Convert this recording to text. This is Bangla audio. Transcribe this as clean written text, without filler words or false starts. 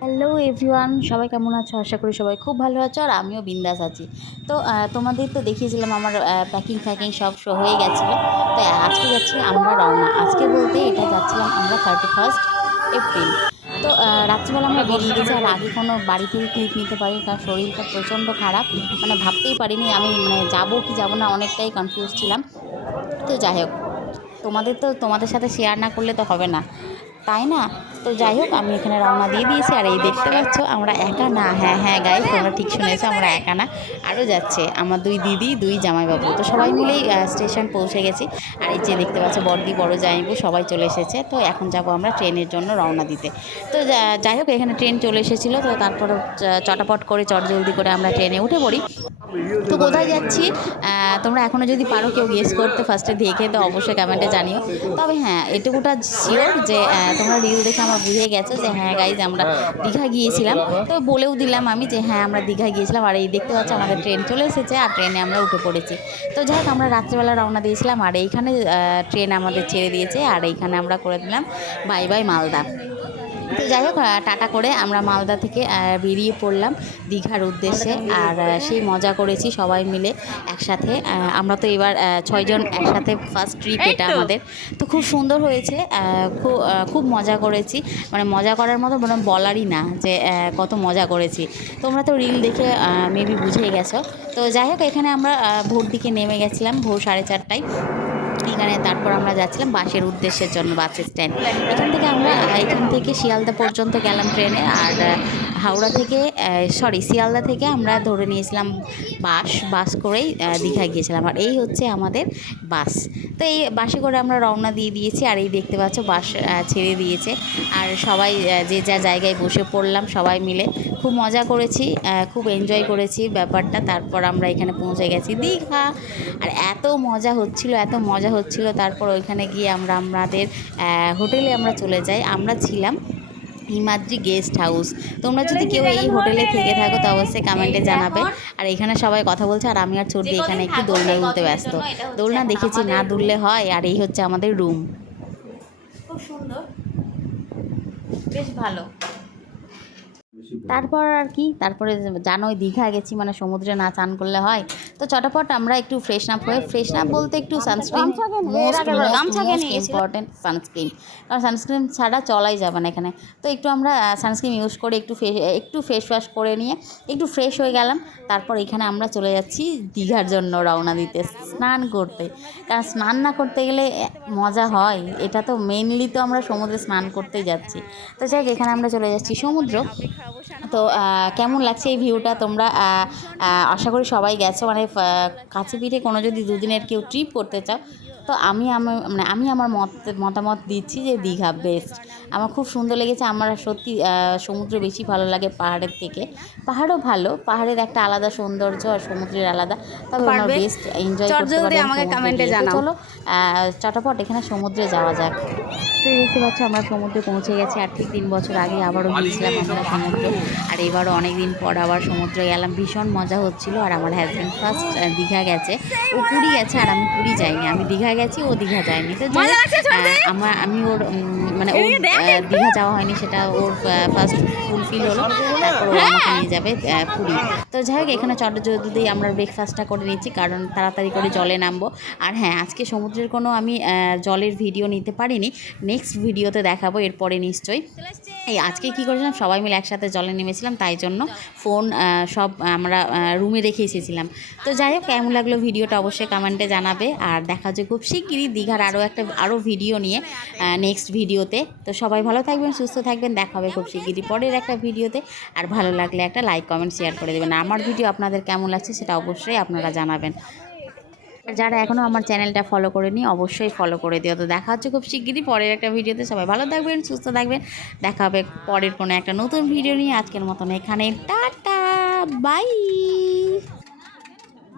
হ্যালো এভরিওয়ান, সবাই কেমন আছো? আশা করি সবাই খুব ভালো আছো আর আমিও বিন্দাস আছি। তো তোমাদের তো দেখিয়েছিলাম আমার প্যাকিং ফ্যাকিং সব হয়ে গেছিলো। তো আজকে যাচ্ছি আমরা রওনা। আজকে বলতে এটা যাচ্ছিলাম আমরা 31 এপ্রিল। তো রাত্রিবেলা আমরা বেরিয়ে গেছি, আর আগে কোনো বাড়ি থেকে ক্লিপ নিতে পারি, কারণ শরীরটা প্রচণ্ড খারাপ। মানে ভাবতেই পারিনি আমি, মানে যাবো কি যাবো না, অনেকটাই কনফিউজ ছিলাম। তো যাই হোক, তোমাদের সাথে শেয়ার না করলে তো হবে না, তাই না? তো যাই হোক, আমি এখানে রওনা দিয়ে দিয়েছি। আর এই দেখতে পাচ্ছ আমরা একা না, হ্যাঁ হ্যাঁ গাইস, তোমরা ঠিক শুনেছো, আমরা একা না, আরও যাচ্ছে আমার দুই দিদি, দুই জামাইবাবু। তো সবাই মিলেই স্টেশন পৌঁছে গেছি। আর এই যে দেখতে পাচ্ছ বড়দি, বড় জামাইবাবু সবাই চলে এসেছে। তো এখন যাব আমরা ট্রেনের জন্য রওনা দিতে। তো যাই হোক, এখানে ট্রেন চলে এসেছিলো। তো তারপর চটাপট করে জলদি করে আমরা ট্রেনে উঠে পড়ি। তো কোথায় যাচ্ছি তোমরা এখনও যদি পারো কেউ গেস করতে ফার্স্টে দেখে, তো অবশ্যই কমেন্টে জানিও। তবে হ্যাঁ, এটুকুটা শিওর যে তোমরা রিল দেখে আমার বুঝে গেছো যে হ্যাঁ গাইজ, আমরা দীঘা গিয়েছিলাম। তো বলেও দিলাম আমি যে হ্যাঁ আমরা দীঘা গিয়েছিলাম। আর এই দেখতে পাচ্ছ আমাদের ট্রেন চলে এসেছে, আর ট্রেনে আমরা উঠে পড়েছি। তো যাই হোক, আমরা রাত্রিবেলা রওনা দিয়েছিলাম, আর এইখানে ট্রেন আমাদের ছেড়ে দিয়েছে। আর এইখানে আমরা করে দিলাম বাই বাই মালদা। তো যাই হোক, টাটা করে আমরা মালদা থেকে বেরিয়ে পড়লাম দীঘার উদ্দেশ্যে। আর সেই মজা করেছি সবাই মিলে একসাথে। আমরা তো এবার 6 জন একসাথে ফার্স্ট ট্রিপ এটা আমাদের। তো খুব সুন্দর হয়েছে, খুব মজা করেছি। মানে মজা করার মতো মানে বলারই না যে কত মজা করেছি। তোমরা তো রিল দেখে মেবি বুঝে গেছো। তো যাই হোক, এখানে আমরা ভোর দিকে নেমে গেছিলাম, ভোর 4:30টায় এখানে। তারপর আমরা যাচ্ছিলাম বাসের উদ্দেশ্যের জন্য, বাস স্ট্যান্ড। এখান থেকে শিয়ালদা পর্যন্ত গেলাম ট্রেনে। আর হাওড়া থেকে শিয়ালদা থেকে আমরা ধরে নিয়েছিলাম বাস করেই দীঘা গিয়েছিলাম। আর এই হচ্ছে আমাদের বাস। তো এই বাসে করে আমরা রওনা দিয়ে দিয়েছি। আর এই দেখতে পাচ্ছ বাস ছেড়ে দিয়েছে। আর সবাই যে যা জায়গায় বসে পড়লাম সবাই মিলে। খুব মজা করেছি, খুব এনজয় করেছি ব্যাপারটা। তারপর আমরা এখানে পৌঁছে গেছি দীঘা। আর এত মজা হচ্ছিল। তারপর ওইখানে গিয়ে আমাদের হোটেলে আমরা চলে যাই। আমরা ছিলাম হিমাদ্রি গেস্ট হাউস। তোমরা যদি কেউ এই হোটেলে থেকে থাকো তো অবশ্যই কমেন্টে জানাবে। আর এখানে সবাই কথা বলছে, আর আমি আর ছোট এখানে একটু দোলনা দুলতে ব্যস্ত। দোলনা দেখেছি, না দুললে হয়। আর এই হচ্ছে আমাদের রুম, খুব সুন্দর, বেশ ভালো। তারপর আর কি, তারপরে জানোই দীঘা গেছি মানে সমুদ্রে না চান করলে হয়। তো চটপট আমরা একটু ফ্রেশ আপ বলতে একটু সানস্ক্রিন, মোস্ট ইম্পর্টেন্ট সানস্ক্রিন, কারণ সানস্ক্রিন ছাড়া চলাই যাবে না এখানে। তো একটু আমরা সানস্ক্রিন ইউজ করে একটু ফেস ওয়াশ করে নিয়ে একটু ফ্রেশ হয়ে গেলাম। তারপর এখানে আমরা চলে যাচ্ছি দীঘার জন্য রওনা দিতে, স্নান করতে। কারণ স্নান না করতে গেলে মজা হয়? এটা তো মেইনলি তো আমরা সমুদ্রে স্নান করতেই যাচ্ছি। তো যাই হোক, এখানে আমরা চলে যাচ্ছি সমুদ্র। তো কেমন লাগছে এই ভিউটা? তোমরা আশা করি সবাই গেছো, মানে কাছে পিঠে কোনো যদি দুদিনের কেউ ট্রিপ করতে চাও, তো আমি আমার মতামত দিচ্ছি যে দীঘা বেস্ট। আমার খুব সুন্দর লেগেছে। আমার সত্যি সমুদ্র বেশি ভালো লাগে পাহাড়ের থেকে। পাহাড়ও ভালো, পাহাড়ের একটা আলাদা সৌন্দর্য আর সমুদ্রের আলাদা। তবে আমার বেস্ট এনজয় করতে পারি সমুদ্রে গিয়ে। তো চলো চটপট এখানে সমুদ্রে যাওয়া যাক। তো দেখতে পাচ্ছ আমরা সমুদ্রে পৌঁছে গেছি। আর ঠিক 3 বছর আগে আবারও গিয়েছিলাম আমরা সমুদ্র। আর এবারও অনেক দিন পর আবার সমুদ্রে গেলাম, ভীষণ মজা হচ্ছিলো। আর আমার হাজব্যান্ড ফার্স্ট দীঘা গেছে, ও পুরী গেছে, আর আমি পুরী যাইনি। আমি দীঘা গেছি, ও দীঘা যায়নি। তো আমি ওর মানে ওর দীঘা যাওয়া হয়নি, সেটা ওর ফার্স্ট ফুলফিল হলো। তারপর ও আমাকে নিয়ে যাবে পুরী। তো যাই হোক, এখানে চটজলদি আমরা ব্রেকফাস্টটা করে নিচ্ছি, কারণ তাড়াতাড়ি করে জলে নামবো। আর হ্যাঁ, আজকে সমুদ্রের কোনো আমি জলের ভিডিও নিতে পারিনি, নেক্সট ভিডিওতে দেখাবো এরপরে নিশ্চয়ই। এই আজকে কী করেছিলাম, সবাই মিলে একসাথে জলে নেমেছিলাম, তাই জন্য ফোন সব আমরা রুমে রেখে এসেছিলাম। তো যাই হোক, কেমন লাগলো ভিডিওটা অবশ্যই কমেন্টে জানাবে। আর দেখা হচ্ছে খুব শিগগিরই দীঘার আরও ভিডিও নিয়ে নেক্সট ভিডিওতে। তো সবাই ভালো থাকবেন, সুস্থ থাকবেন, দেখা হবে খুব শিগগিরই পরের একটা ভিডিওতে। আর ভালো লাগলে একটা লাইক কমেন্ট শেয়ার করে দেবেন। আমার ভিডিও আপনাদের কেমন লাগছে সেটা অবশ্যই আপনারা জানাবেন। যারা এখনও আমার চ্যানেলটা ফলো করেনি অবশ্যই ফলো করে দিও। তো দেখা হচ্ছে খুব শিগগিরই পরের একটা ভিডিওতে। সবাই ভালো থাকবেন, সুস্থ থাকবেন, দেখা হবে পরের কোনো একটা নতুন ভিডিও নিয়ে। আজকের মতন এখানে টাটা, বাই।